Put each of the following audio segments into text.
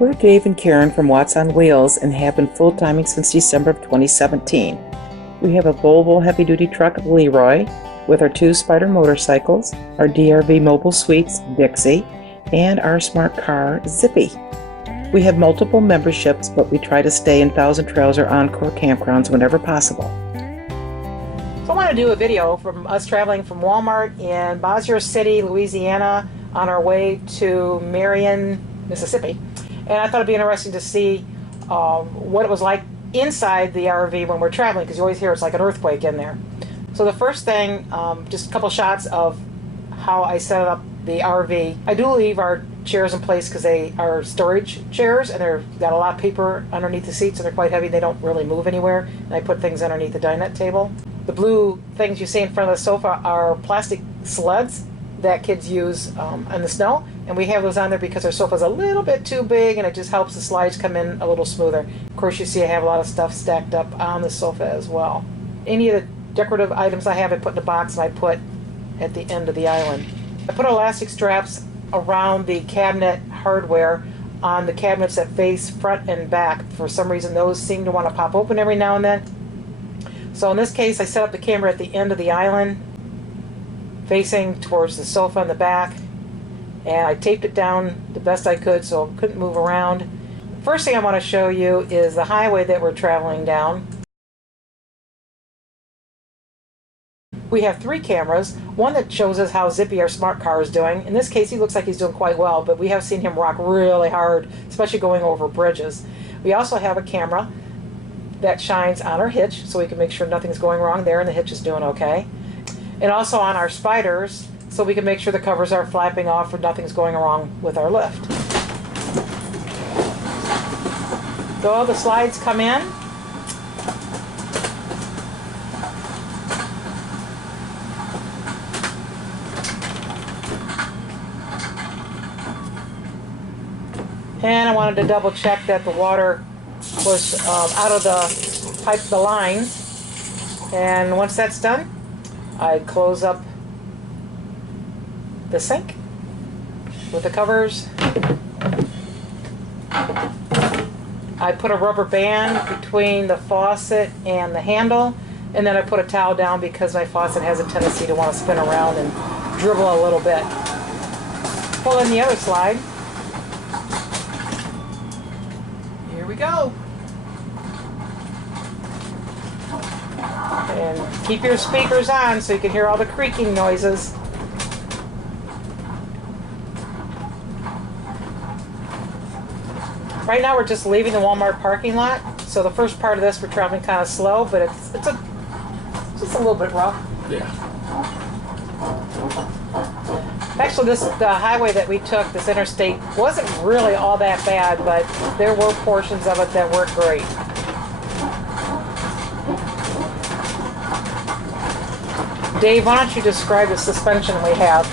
We're Dave and Karen from Watts on Wheels and have been full-timing since December of 2017. We have a Volvo heavy-duty truck, Leroy, with our 2 Spider motorcycles, our DRV Mobile Suites, Dixie, and our smart car, Zippy. We have multiple memberships, but we try to stay in Thousand Trails or Encore campgrounds whenever possible. So I want to do a video from us traveling from Walmart in Bossier City, Louisiana, on our way to Marion, Mississippi. And I thought it'd be interesting to see what it was like inside the RV when we're traveling, because you always hear it's like an earthquake in there. So the first thing, just a couple shots of how I set up the RV. I do leave our chairs in place because they are storage chairs, and they've got a lot of paper underneath the seats, and they're quite heavy. They don't really move anywhere. And I put things underneath the dinette table. The blue things you see in front of the sofa are plastic sleds that kids use in the snow, and we have those on there because our sofa's a little bit too big, and it just helps the slides come in a little smoother. Of course, you see I have a lot of stuff stacked up on the sofa as well. Any of the decorative items I have, I put in a box and I put at the end of the island. I put elastic straps around the cabinet hardware on the cabinets that face front and back. For some reason, those seem to want to pop open every now and then. So in this case, I set up the camera at the end of the island, facing towards the sofa in the back, and I taped it down the best I could so it couldn't move around. First thing I want to show you is the highway that we're traveling down. We have 3 cameras, one that shows us how Zippy, our smart car, is doing. In this case, he looks like he's doing quite well, but we have seen him rock really hard, especially going over bridges. We also have a camera that shines on our hitch, so we can make sure nothing's going wrong there and the hitch is doing okay. And also on our spiders, so we can make sure the covers are flapping off or nothing's going wrong with our lift. So all the slides come in. And I wanted to double check that the water was out of the pipe, the lines. And once that's done, I close up the sink with the covers. I put a rubber band between the faucet and the handle, and then I put a towel down because my faucet has a tendency to want to spin around and dribble a little bit. Pull in the other slide. Here we go. And keep your speakers on so you can hear all the creaking noises. Right now we're just leaving the Walmart parking lot, so the first part of this we're traveling kind of slow, but it's just a little bit rough. Yeah. Actually, the highway that we took, this interstate, wasn't really all that bad, but there were portions of it that weren't great. Dave, why don't you describe the suspension we have?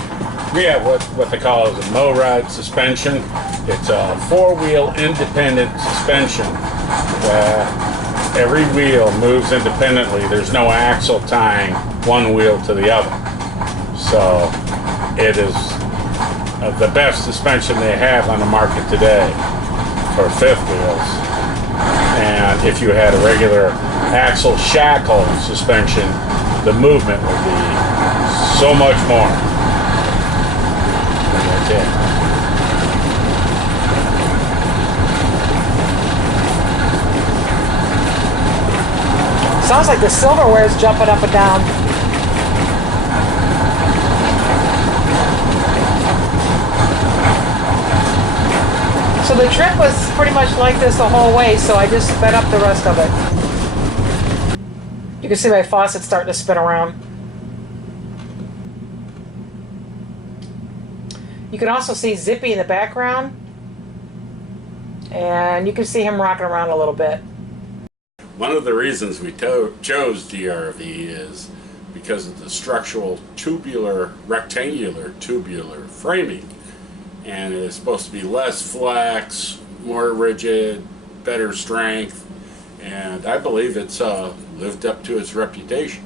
We have what they call is a mow-ride suspension. It's a 4-wheel independent suspension. Every wheel moves independently. There's no axle tying one wheel to the other. So it is the best suspension they have on the market today for 5th wheels. And if you had a regular axle shackle suspension, the movement would be so much more. That's it. Sounds like the silverware is jumping up and down. So the trip was pretty much like this the whole way, so I just sped up the rest of it. You can see my faucet starting to spin around. You can also see Zippy in the background, and you can see him rocking around a little bit. One of the reasons we chose DRV is because of the structural rectangular tubular framing, and it is supposed to be less flex, more rigid, better strength, and I believe it's lived up to its reputation.